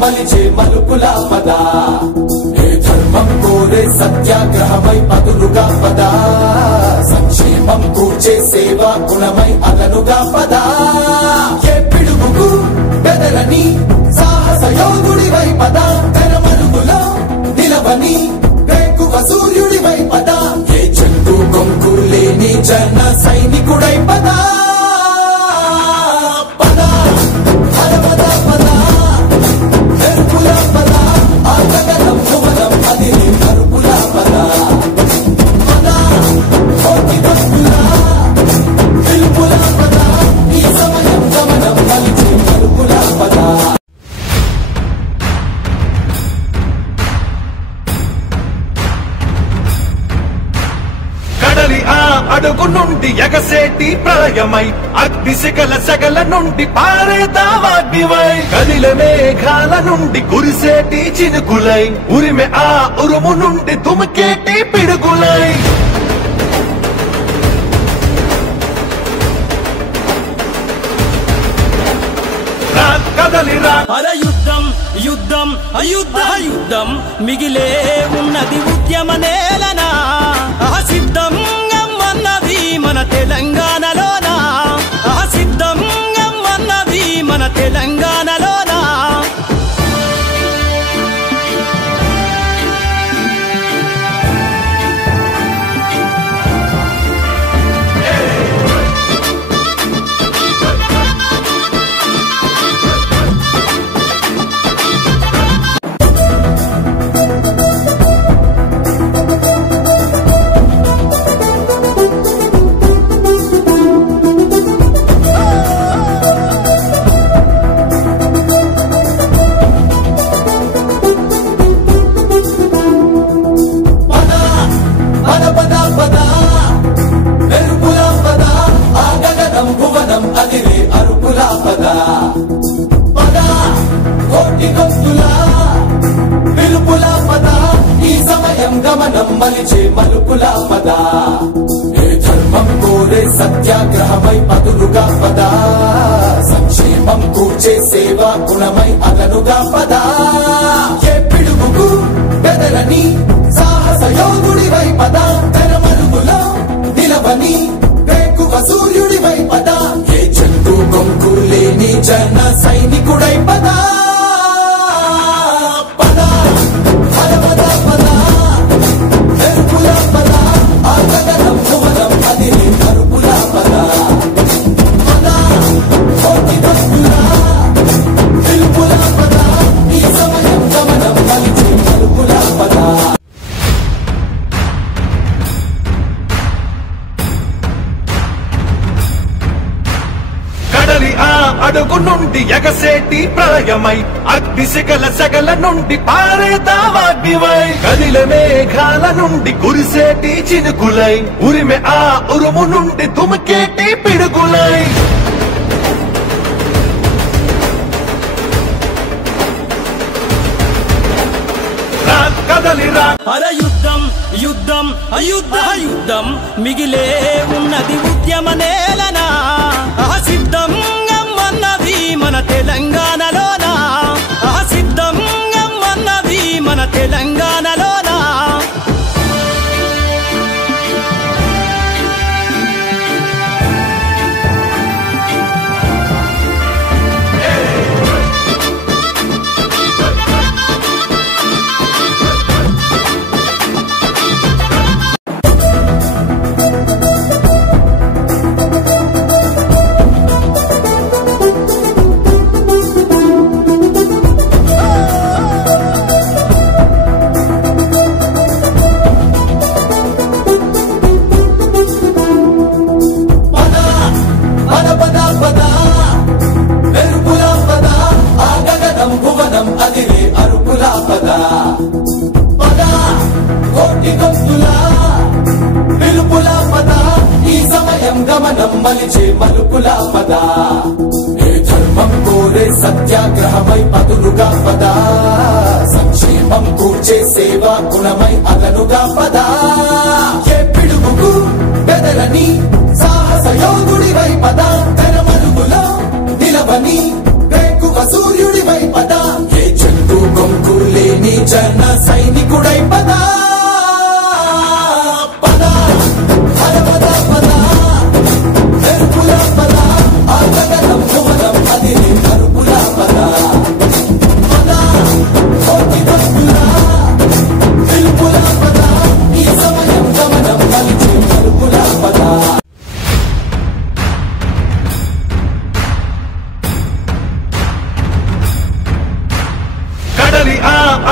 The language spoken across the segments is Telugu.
మలిచే మలుపుల పద ఏ ధర్మం కోరే సత్యాగ్రహమై పదులుగా పద సంక్షేమం కూర్చే సేవా గుణమై అలనుగా పద ఏ పిడుగుకు బెదరని సాహస యోగుడివై పద తెరమరుగులో నిలవని వేకువ సూర్యుడివై పద ఏ చెట్టు కొంకు లేని జన సైనికుడై పద అడుగు నుండి ఎగసేటి ప్రళయమై అగ్ని శిఖల సగల నుండి పారేదావాగ్నివై కదిల మేఘాల నుండి కురిసేటి చినుకులై ఉరిమె ఆ ఉరుము నుండి తుమికేటి పిడుగులై కదలిరా యుద్ధం యుద్ధం అయుద్ధ యుద్ధం మిగిలే ఉన్నది ఉద్యమ నేలనా సిద్ధంగా మన్నది మన తెలంగాణలోనా సిద్ధంగా మన్నది మన తెలంగాణలోనా మలిచే మలుపుల పద ఏ ధర్మం కోరే సత్యాగ్రహమై పదులుగా పద సంక్షేమం కూర్చే సేవా గుణమై అలనుగా పద ఏ పిడుగుకు బెదరని సాహస యోగుడివై పద తెరమరుగులో నిలవని వేకువ సూర్యుడివై పద ఏ చెట్టు కొంకు లేని జన సైనికుడై పద అడుగు నుండి ఎగసేటి ప్రళయమై అగ్ని శిఖల సగల నుండి పారేదావాగ్నివై కదిల మేఘాల నుండి కురిసేటి చినుకులై ఉరిమె ఆ ఉరుము నుండి తుమికేటి పిడుగులై కదలిరా యుద్ధం యుద్ధం అయుద్ధ యుద్ధం మిగిలే ఉన్నది ఉద్యమ నేలనా సిద్ధంగా మన్నది మన తెలంగాణలోనా సిద్ధంగా మన్నది మన తెలంగాణలోనా గమనం మలిచే మలుపుల పద ఏ ధర్మం కోరే సత్యాగ్రహమై పదులుగా పద సంక్షేమం కూర్చే సేవా గుణమై అలనుగా పద ఏ పిడుగుకు బెదరని సాహస యోగుడివై పద తెరమరుగులో నిలవని వేకువ సూర్యుడివై పద ఏ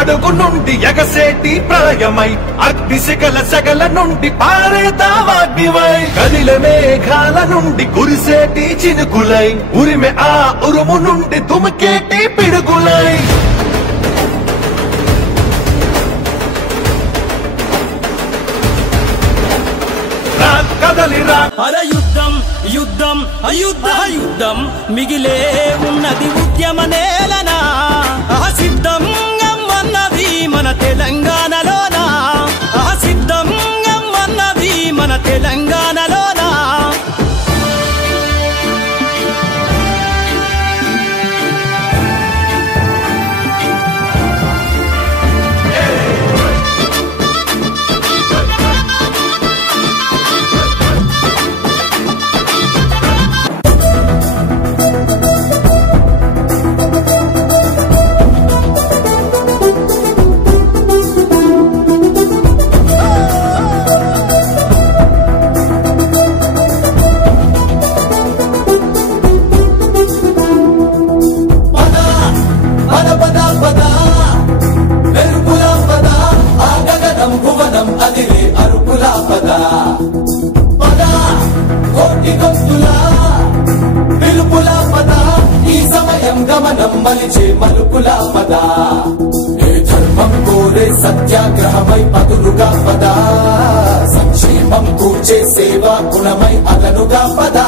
అడుగు నుండి ఎగసేటి ప్రళయమై అగ్నిశిఖల సెగల నుండి పారేదావాగ్నివై కదిల మేఘాల నుండి కురిసేటి చినుకులై ఉరిమె ఆ ఉరుము నుండి తుమికేటి పిడుగులై కదలిరా అర యుద్ధం యుద్ధం యుద్ధం మిగిలే ఉన్నది ఉద్యమ నేలనా సిద్ధం అన్నది మన తెలంగాణలోనా సిద్ధం అన్నది మన తెలంగాణలోనా గమనం మలిచే మలుపుల పద ఏ ధర్మం కోరే సత్యాగ్రహమై పదులుగా పద సంక్షేమం కూర్చే సేవా గుణమై అదనుగా పద